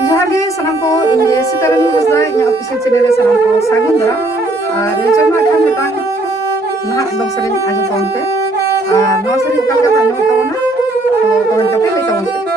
जहाँ के सनम को इंगे सितारन हसदा इन ऑफिशियल चैनल सनम को सागुन दरा और चल मा खान बतांग ना दम सरे आज तौन पे नौ सरे कल का था नौ तौना तो कमेंट करते ले तौन पे